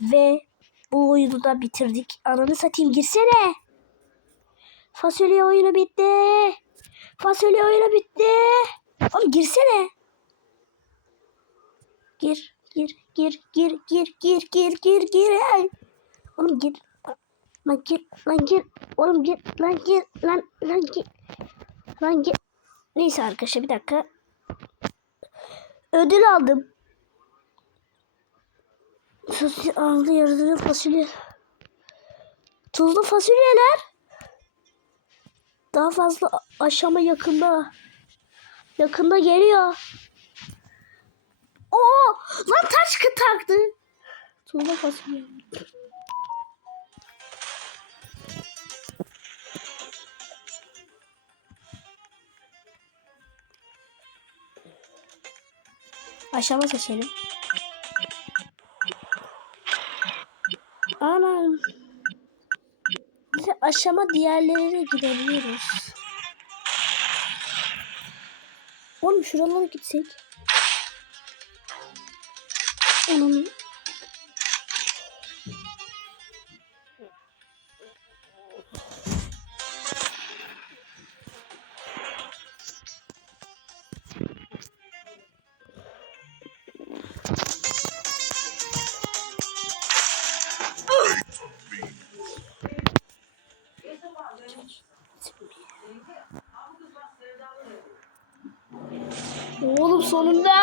Ve bu oyunu da bitirdik. Ananı satayım girsene. Fasulye oyunu bitti. Fasulye oyunu bitti. Oğlum girsene. Gir, gir, gir, gir, gir, gir, gir, gir, gir. Oğlum gir. Lan gir, lan gir. Oğlum gir, lan gir, lan, lan gir. Lan gir. Neyse arkadaşlar bir dakika. Ödül aldım. Fasulye aldı yarıda fasulye. Tuzlu fasulyeler. Daha fazla aşama yakında. Yakında geliyor. Oo! Lan taş taktı. Tuzlu fasulye. Aşama seçelim. Anam. Aşama diğerlerine gidebiliyoruz. Oğlum şuralara gitsek. Anam. Oğlum sonunda.